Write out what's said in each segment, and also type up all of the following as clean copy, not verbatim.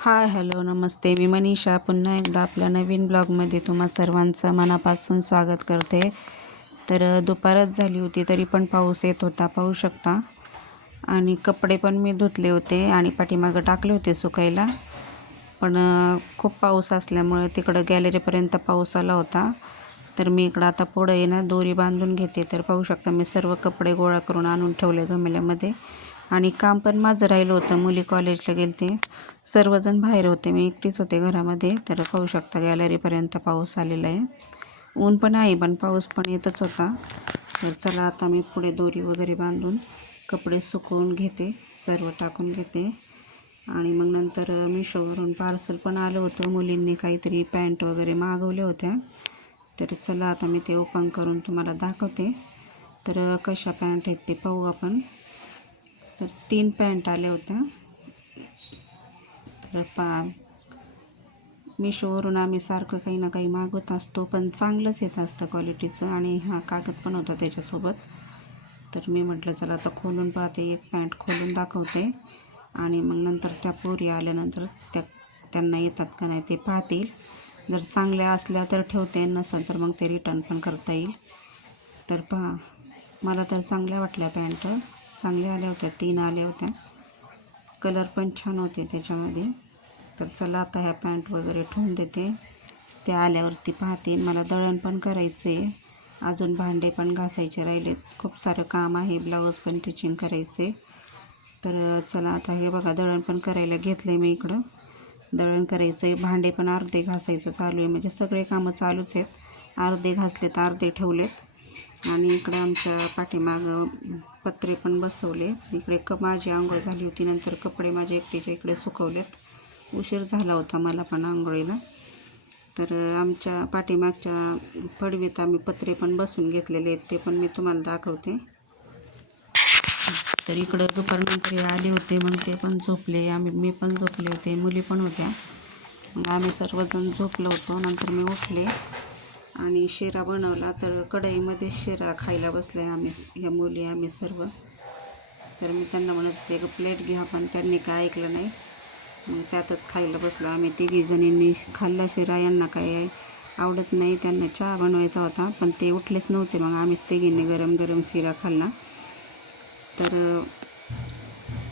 हाय, hello, नमस्ते. मी मनीषा पुन्हा एकदा आपल्या नवीन ब्लॉगमध्ये तुम्हा सर्वांचं मनापासून स्वागत करते. तर दुपारच झाली होती तरी पण पाऊस येत होता, पाहू शकता. आणि कपडे पण मी धुतले होते आणि पाठीमागं टाकले होते सुकायला. पण खूप पाऊस असल्यामुळे तिकडं गॅलरीपर्यंत पाऊस आला होता. तर मी इकडं आता पुढं आहे ना दोरी बांधून घेते. तर पाहू शकता मी सर्व कपडे गोळा करून आणून ठेवले गमेल्यामध्ये. आणि काम पण माझं राहिलं होतं, मुली कॉलेजला गेलते, सर्वजण बाहेर होते, मी एकटीच होते घरामध्ये. तर पाहू शकता गॅलरीपर्यंत पाऊस आलेला आहे. ऊन पण आहे पण पाऊस पण येतच होता. तर चला आता मी पुढे दोरी वगैरे बांधून कपडे सुकवून घेते, सर्व टाकून घेते. आणि मग नंतर मिशोवरून पार्सल पण आलं होतं, मुलींनी काहीतरी पॅन्ट वगैरे मागवल्या होत्या. तर चला आता मी ते ओपन करून तुम्हाला दाखवते. तर कशा पॅन्ट आहेत ते पाहू आपण. तर 3 पॅन्ट आल्या होत्या. तर मिशोवरून आम्ही सारखं काही ना काही मागवत असतो, पण चांगलंच येत असतं क्वालिटीचं. आणि हा कागद पण होता त्याच्यासोबत. तर मी म्हटलं चला आता खोलून पाहते, एक पॅन्ट खोलून दाखवते. आणि मग नंतर त्या पोरी आल्यानंतर त्यांना येतात का नाही ते पाहतील. जर चांगल्या असल्या तर ठेवते, नसेल तर मग ते रिटर्न पण करता येईल. तर पहा, मला तर चांगल्या वाटल्या पॅन्ट, चांगल्या आल्या होत्या, 3 आल्या होत्या. कलर पण छान होते त्याच्यामध्ये. तर चला आता ह्या पॅन्ट वगैरे ठेवून देते, त्या आल्यावरती पाहते. मला दळण पण करायचे, अजून भांडे पण घासायचे राहिलेत, खूप सारं काम आहे, ब्लाऊज पण स्टिचिंग करायचे. तर चला आता हे बघा दळण पण करायला घेतलं आहे मी इकडं. दळण करायचं आहे, भांडे पण अर्धे घासायचं चालू आहे, म्हणजे सगळे कामं चालूच आहेत. अर्धे घासलेत, अर्धे ठेवलेत. आणि इकडं आमच्या पाठीमागं पत्रे पण बसवले. इकडे माझी आंघोळ झाली होती, नंतर कपडे माझ्या एकटीच्या इकडे सुकवलेत. उशीर झाला होता मला पण आंघोळीला. तर आमच्या पाठीमागच्या पडवीत आम्ही पत्रे पण बसून घेतलेले आहेत, ते पण मी तुम्हाला दाखवते. तर इकडं दुपारनंतर आले होते, मग ते पण झोपले, मी पण झोपले होते, मुली पण होत्या. मग आम्ही सर्वजण झोपलो होतो. नंतर मी उठले आणि शिरा बनवला. तर कढईमध्येच शिरा खायला बसलो आहे आम्ही, ह्या मुली आम्ही सर्व. तर मी त्यांना म्हणत होते एक प्लेट घ्या, पण त्यांनी काय ऐकलं नाही. मग त्यातच खायला बसलो आम्ही तिघीजणींनी. खाल्ला शिरा, यांना काय आवडत नाही, त्यांना चहा बनवायचा होता, पण ते उठलेच नव्हते. मग आम्हीच तिघींनी गरम गरम शिरा खाल्ला. तर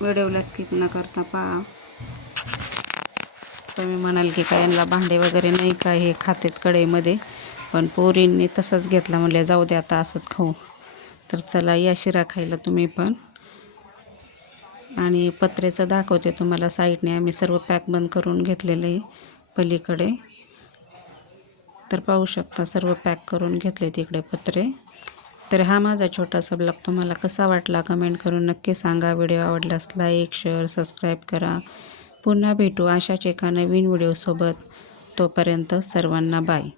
व्हिडिओला स्किप न करता पहा. तुम्ही म्हणाल की काय यांना भांडे वगैरे नाही का, हे खातेत कढईमध्ये, पण पोरींनी तसंच घेतला, म्हणले जाऊ दे आता असंच खाऊ. तर चला या शिरा खायला तुम्ही पण. आणि पत्रेचं दाखवते तुम्हाला. साईडने आम्ही सर्व पॅक बंद करून घेतलेलं आहे पलीकडे. तर पाहू शकता सर्व पॅक करून घेतले तिकडे पत्रे. तर हा माझा छोटासा ब्लॉग तुम्हाला कसा वाटला कमेंट करून नक्की सांगा. व्हिडिओ आवडल्यास लाईक, शेअर, सबस्क्राईब करा. पुन्हा भेटू अशाच एका नवीन व्हिडिओसोबत. तोपर्यंत सर्वांना बाय.